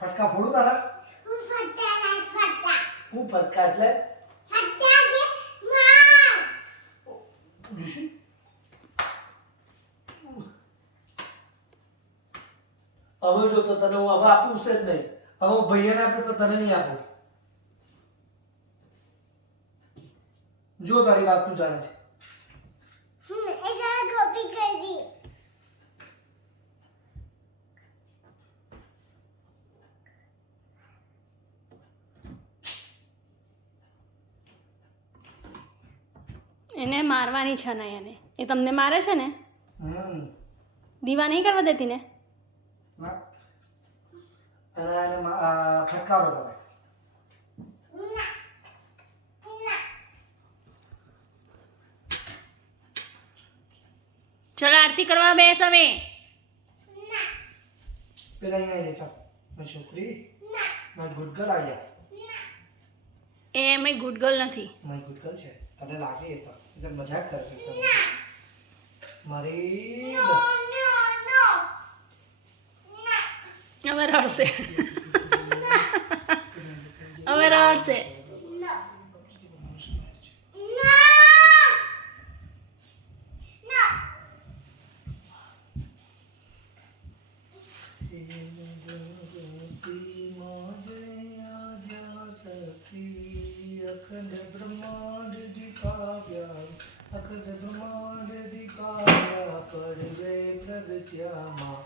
ફટકા ફોડું તારા હું ફટકા એટલે જોશી હવે જો તો તને હું હવે આપું છે જ નહીં. હવે હું ભૈયાને આપું તો તને નહીં આપું. જો તારી વાત તું જાણે છે. એને મારવાની છે ને એને એ તમને મારે છે ને દીવા નહીં કરવા દેતી ને ના અને ફટકારો તમે ચલો આરતી કરવા બેસ હવે. પેલા અહીંયા આવી ચાલ મારી છોકરી મારી ગુડ ગર્લ આવ્યા. એ મેં ગુડ ગર્લ નથી. મારી ગુડ ગર્લ છે તને લાગે એ તો એટલે મજાક કરશે મારી હવે રડશે હવે રડશે. અખંડ બ્રહ્માંડ દિખાવ્યા અખંડ બ્રહ્માંડ દિખાવ્યા પર જય પ્રગટ્યામાં